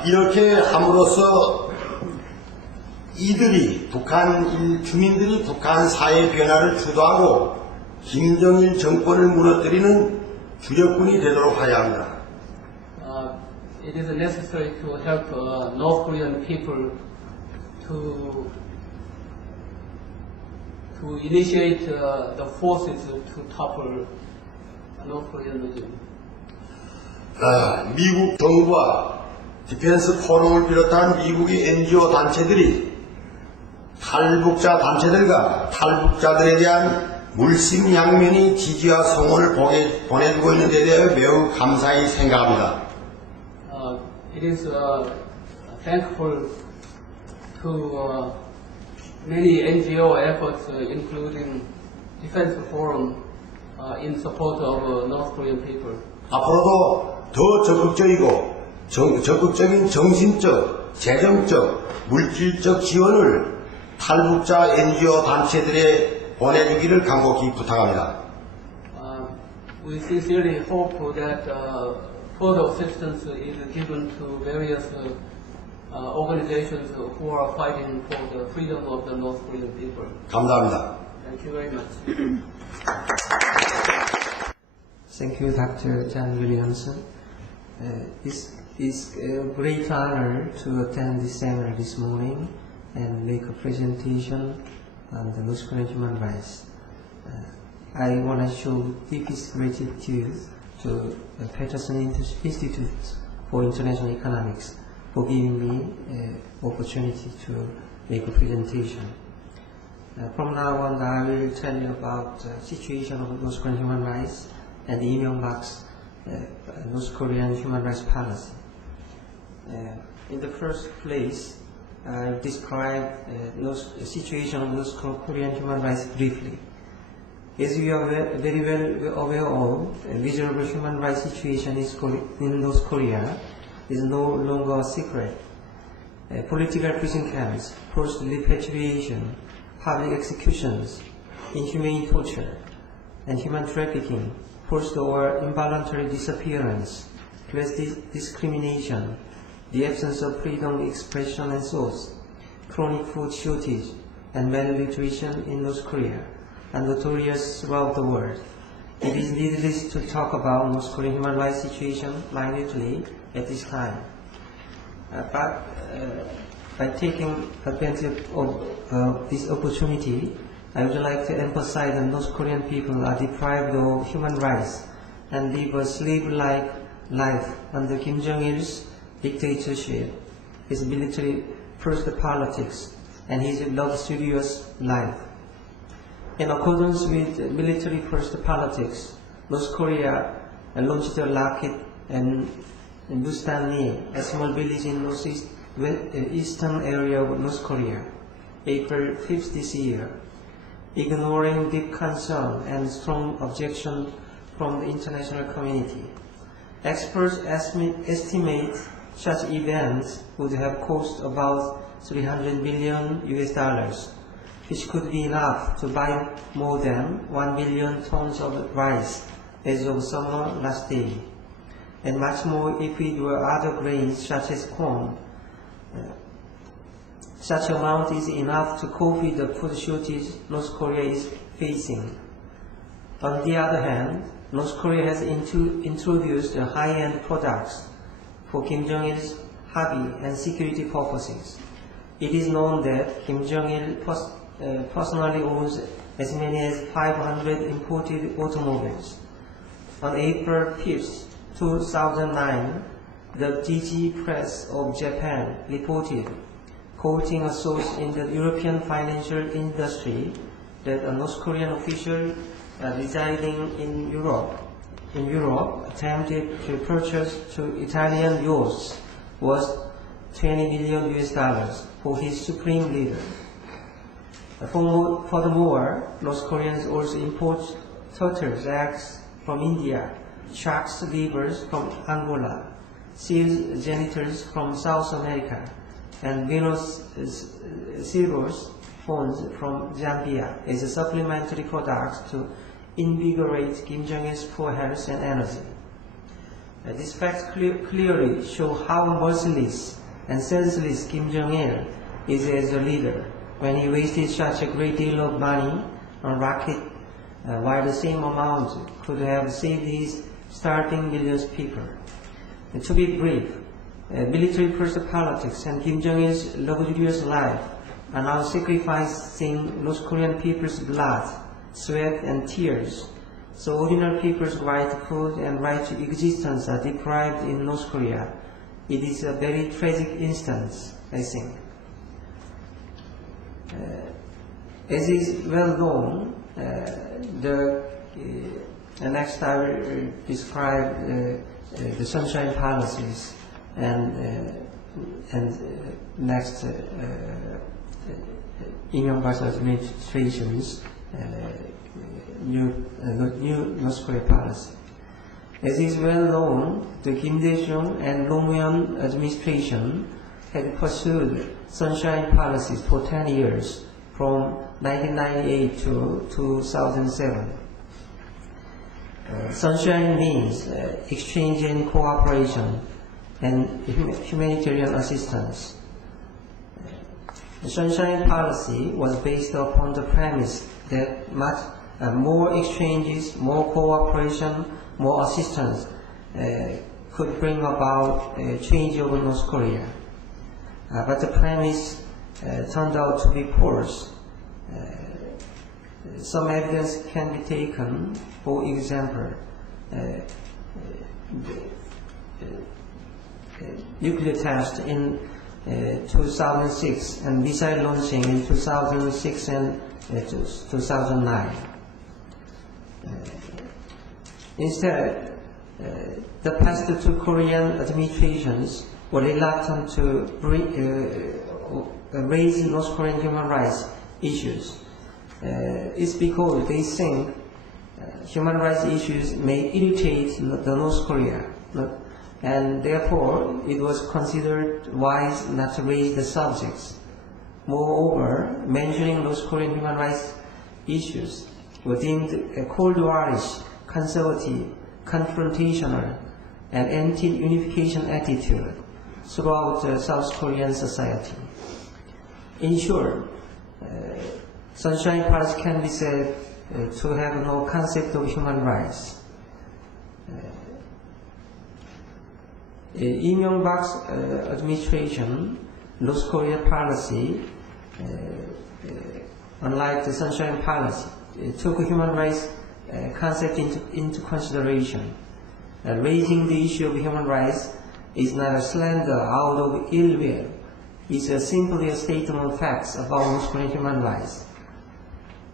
이렇게 함으로써 주민들이 북한 사회 변화를 주도하고 김정일 정권을 무너뜨리는 주력군이 되도록 해야 합니다. It is necessary to help North Korean people to initiate the forces to topple North Korean regime. 미국 정부와 디펜스 포럼을 비롯한 미국의 NGO 단체들이 탈북자 단체들과 탈북자들에 대한 물심양면의 지지와 성원을 보내주고 있는 데 대해 매우 감사히 생각합니다. It is thankful to many NGO efforts, including Defense Forum, in support of North Korean people. 앞으로도 더 적극적인 정신적, 재정적, 물질적 지원을 탈북자 NGO 단체들에 보내주기를 간곡히 부탁합니다. We sincerely hope that further assistance is given to various organizations who are fighting for the freedom of the North Korean people. 감사합니다. Thank you very much. Thank you, Dr. John Williamson. It's a great honor to attend this seminar this morning and make a presentation on the North Korean human rights. I want to show deepest gratitude to the Peterson Institute for International Economics for giving me an opportunity to make a presentation. From now on, I will tell you about the situation of North Korean human rights and Lee Myung-bak's North Korean human rights policy. In the first place, I will describe the situation of North Korean human rights briefly. As you are very well aware of, a miserable human rights situation in North Korea is no longer a secret. Political prison camps, forced repatriation, public executions, inhumane torture, and human trafficking, forced or involuntary disappearance, class discrimination, the absence of freedom of expression and thought, chronic food shortage, and malnutrition in North Korea are notorious throughout the world. It is needless to talk about North Korean human rights situation minutely at this time. But by taking advantage of this opportunity, I would like to emphasize that North Korean people are deprived of human rights and live a slave-like life under Kim Jong-il's dictatorship, his military-first politics, and his luxurious life. In accordance with military-first politics, North Korea launched a rocket and Bustani, a small village in northeast eastern area of North Korea, April 5th this year, ignoring deep concern and strong objection from the international community. Experts estimate such events would have cost about $300 billion, which could be enough to buy more than 1 billion tons of rice as of summer last day, and much more if it were other grains such as corn. Such amount is enough to cope with the food shortage North Korea is facing. On the other hand, North Korea has introduced high-end products for Kim Jong-il's hobby and security purposes. It is known that Kim Jong-il personally owns as many as 500 imported automobiles. On April 5, 2009, the Jiji Press of Japan reported, quoting a source in the European financial industry, that a North Korean official residing in Europe attempted to purchase 2 Italian yachts worth $20 million for his supreme leader. Furthermore, North Koreans also import turtles' eggs from India, sharks' livers from Angola, seals' genitals from South America, and Venus Zero's phones from Zambia as supplementary products to invigorate Kim Jong-il's poor health and energy. These facts clearly show how merciless and senseless Kim Jong-il is as a leader when he wasted such a great deal of money on rocket, while the same amount could have saved his starving millions of people. To be brief, military-first politics and Kim Jong-il's luxurious life are now sacrificing North Korean people's blood, sweat, and tears, so ordinary people's right to food and right to existence are deprived in North Korea. It is a very tragic instance, I think. As is well known, next I will describe the Sunshine Policies, and next Lee Myung-bak's administration's new North Korea policy. As is well known, the Kim Dae-jung and Roh Moo-hyun administration had pursued Sunshine policies for 10 years, from 1998 to 2007. Sunshine means exchange and cooperation and humanitarian assistance. The Sunshine policy was based upon the premise that more exchanges, more cooperation, more assistance could bring about a change over North Korea. But the premise turned out to be false. Some evidence can be taken. For example, nuclear test in 2006 and missile launching in 2006 and 2009. Instead, the past two Korean administrations were reluctant to raise North Korean human rights issues. It's because they think human rights issues may irritate the North Korea, and therefore it was considered wise not to raise the subjects. Moreover, mentioning North Korean human rights issues were deemed a Cold Warish, conservative, confrontational, and anti-unification attitude throughout South Korean society. In short, Sunshine policy can be said to have no concept of human rights. Lee Myung-bak's administration, North Korea policy, unlike the Sunshine policy, took human rights concept into consideration. Raising the issue of human rights is not a slander out of ill will. It's simply a statement of facts about North Korean human rights.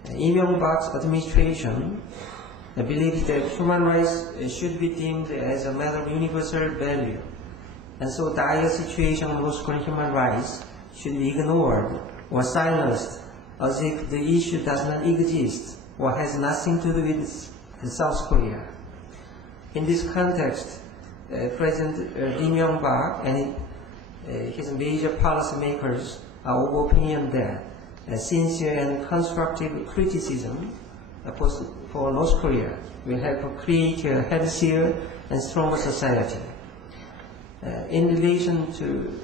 Lee Myung-bak's administration believes that human rights should be deemed as a matter of universal value, and so dire situation of North Korean human rights should be ignored or silenced as if the issue does not exist or has nothing to do with South Korea. In this context, President Lee Myung-bak and his major policymakers are of opinion that sincere and constructive criticism for North Korea will help create a healthier and stronger society. In relation to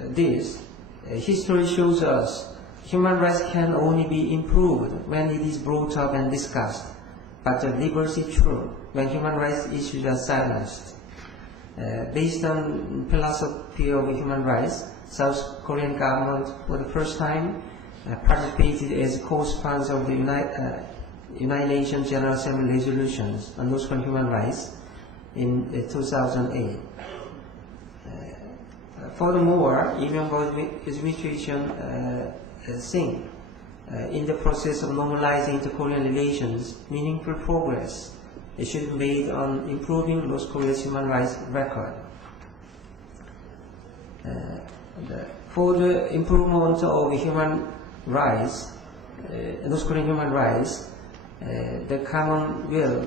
this, history shows us human rights can only be improved when it is brought up and discussed, but the reverse is true when human rights issues are silenced. Based on philosophy of human rights, South Korean government for the first time participated as co-sponsor of the United Nations General Assembly resolutions on North Korean human rights in 2008. Furthermore, Lee Myung-bak's administration thinks in the process of normalizing inter-Korean relations, meaningful progress should be made on improving North Korea's human rights record. For the improvement of human rights, North Korean human rights, the common will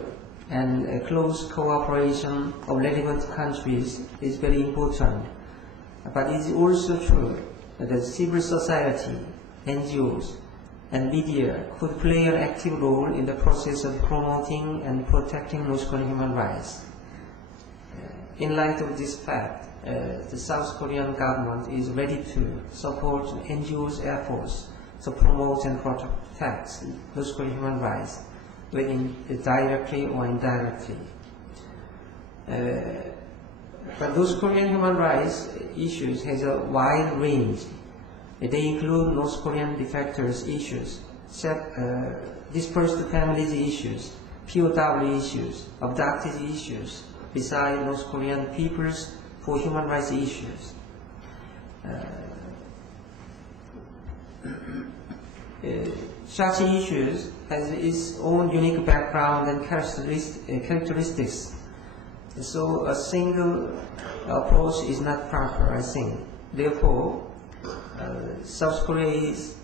and close cooperation of relevant countries is very important. But it is also true that civil society, NGOs, and media could play an active role in the process of promoting and protecting North Korean human rights. In light of this fact, the South Korean government is ready to support NGOs' efforts to promote and protect North Korean human rights, whether directly or indirectly. But North Korean human rights issues has a wide range. They include North Korean defectors issues, dispersed families issues, POW issues, abducted issues, besides North Korean peoples for human rights issues. Such issues has its own unique background and characteristics. So a single approach is not proper, I think. Therefore, South Korea is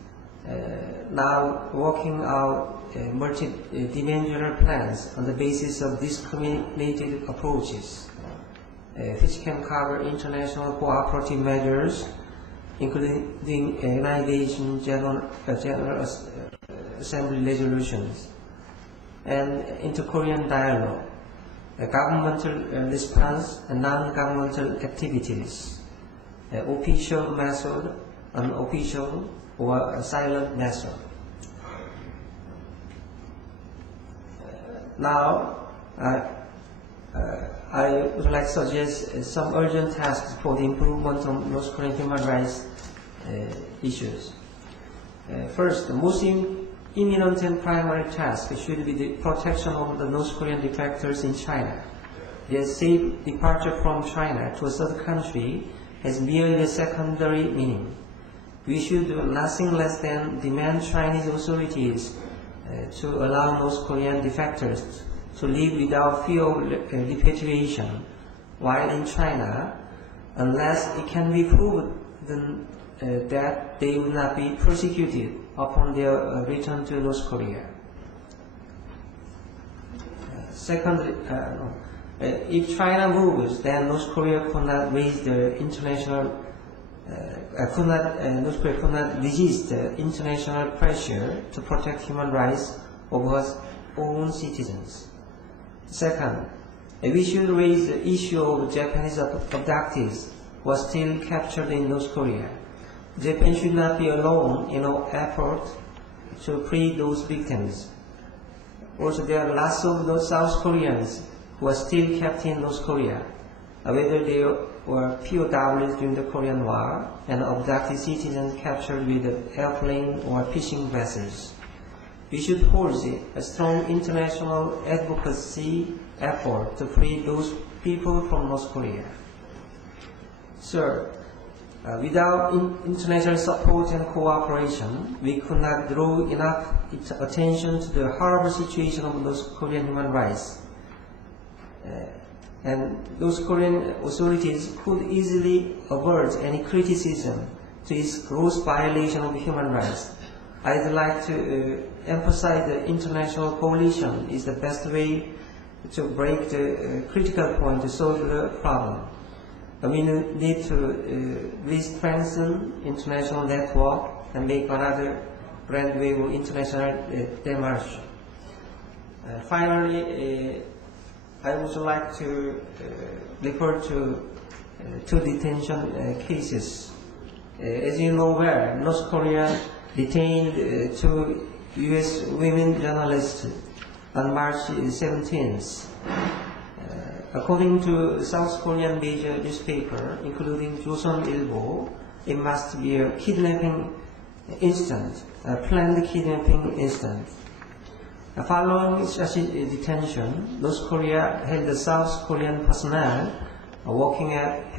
now working out multi-dimensional plans on the basis of discriminated approaches, which can cover international cooperative measures, including the United Nations General Assembly resolutions, and inter-Korean dialogue, governmental response and non-governmental activities, official method, unofficial or silent method. Now, I would like to suggest some urgent tasks for the improvement of North Korean human rights issues. First, the most imminent and primary task should be the protection of the North Korean defectors in China. Their safe departure from China to a third country has merely a secondary meaning. We should do nothing less than demand Chinese authorities to allow North Korean defectors to live without fear of repatriation while in China, unless it can be proven that they will not be persecuted upon their return to North Korea. Secondly, if China moves, then North Korea could not raise the international, North Korea could not resist the international pressure to protect human rights of its own citizens. Second, we should raise the issue of Japanese abductees who are still captured in North Korea. Japan should not be alone in our effort to free those victims. Also, there are lots of those South Koreans who are still kept in North Korea, whether they were POWs during the Korean War and abducted citizens captured with airplane or fishing vessels. We should forge a strong international advocacy effort to free those people from North Korea. Third, without international support and cooperation, we could not draw enough attention to the horrible situation of North Korean human rights. and those Korean authorities could easily avert any criticism to its gross violation of human rights. I'd like to emphasize the international coalition is the best way to break the critical point to solve the problem. We need to re-strengthen international network and make another grand wave of international démarche. Finally, I would like to refer to two detention cases. As you know well, North Korea detained two U.S. women journalists on March 17th. According to South Korean major newspaper, including Joseon-ilbo, it must be a kidnapping incident, a planned kidnapping incident. Following such detention, North Korea held the South Korean personnel working at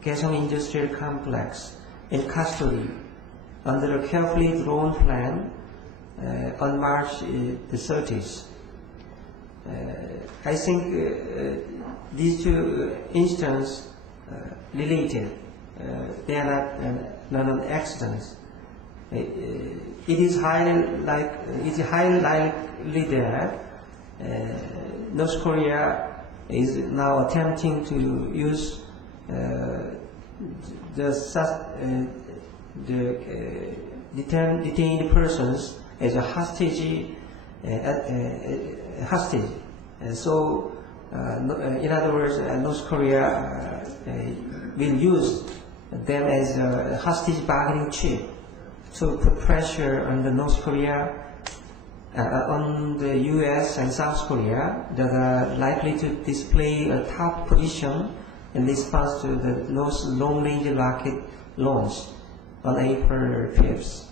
Kaesong Industrial Complex in custody under a carefully drawn plan on March the 30th. I think these two incidents related. They are not an accident. It is highly likely that North Korea is now attempting to use the detained persons as a hostage. So, in other words, North Korea will use them as a hostage bargaining chip to put pressure on the North Korea, on the U.S. and South Korea that are likely to display a top position in response to the North long-range rocket launch on April 5th.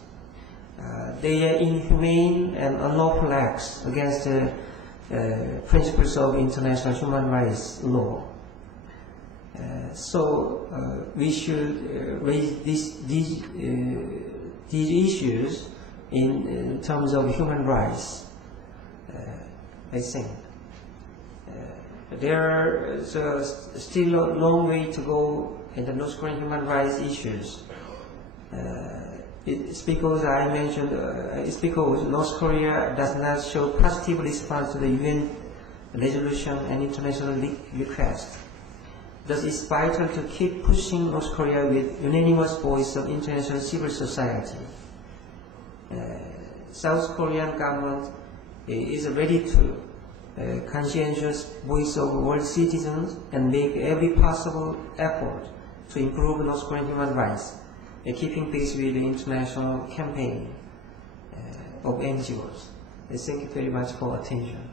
They are inhumane and unlawful acts against the principles of international human rights law. So we should raise these issues in terms of human rights. I think there is still a long way to go in the North Korean human rights issues. It's because I mentioned, it's because North Korea does not show positive response to the UN resolution and international request. Thus, it's vital to keep pushing North Korea with unanimous voice of international civil society. South Korean government is ready to conscientious voice of world citizens and make every possible effort to improve North Korean human rights, keeping pace with the international campaign of NGOs. Thank you very much for attention.